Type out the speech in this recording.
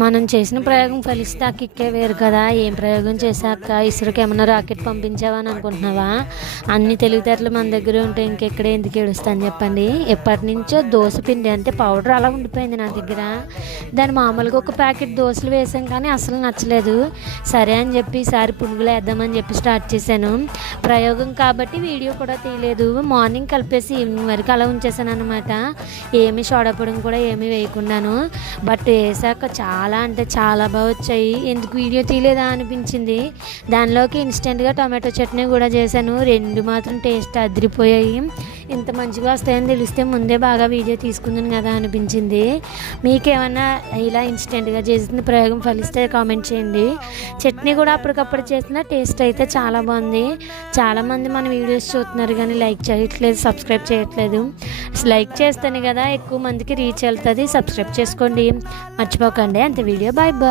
మనం చేసిన ప్రయోగం ఫలిస్తే ఆ కిక్కే వేరు కదా. ఏం ప్రయోగం చేశాక ఇసురుకి ఏమన్నా రాకెట్ పంపించావా అని అనుకుంటున్నావా? అన్ని తెలివితేటలు మన దగ్గర ఉంటే ఇంకెక్కడ ఎందుకు ఏడుస్తాను చెప్పండి. ఎప్పటి నుంచో దోశ పిండి అంటే పౌడర్ అలా ఉండిపోయింది నా దగ్గర. దాన్ని మామూలుగా ఒక ప్యాకెట్ దోశలు వేసాం కానీ అసలు నచ్చలేదు. సరే అని చెప్పి ఈసారి పునుగులు వేద్దామని చెప్పి స్టార్ట్ చేశాను. ప్రయోగం కాబట్టి వీడియో కూడా తీయలేదు. మార్నింగ్ కలిపేసి ఈవినింగ్ వరకు అలా ఉంచేసాను అనమాట. ఏమి సోడాపొడి కూడా ఏమీ వేయకుండాను. బట్ వేసాక చాలా అంటే చాలా బాగా వచ్చాయి. ఎందుకు వీడియో తీయలేదా అనిపించింది. దానిలోకి ఇన్స్టెంట్గా టమాటో చట్నీ కూడా చేశాను. రెండు మాత్రం టేస్ట్ అదిరిపోయాయి. ఇంత మంచిగా వస్తాయని తెలిస్తే ముందే బాగా వీడియో తీసుకుందాను కదా అనిపించింది. మీకేమన్నా ఇలా ఇన్స్టెంట్గా చేసిన ప్రయోగం ఫలిస్తే కామెంట్ చేయండి. చట్నీ కూడా అప్పటికప్పుడు చేసిన టేస్ట్ అయితే చాలా బాగుంది. చాలామంది మన వీడియోస్ చూస్తున్నారు కానీ లైక్ చేయట్లేదు, సబ్స్క్రైబ్ చేయట్లేదు. లైక్ చేస్తేనే కదా ఎక్కువ మందికి రీచ్ వెళ్తుంది. సబ్స్క్రైబ్ చేసుకోండి మర్చిపోకండి. అంతే వీడియో. Bye bye.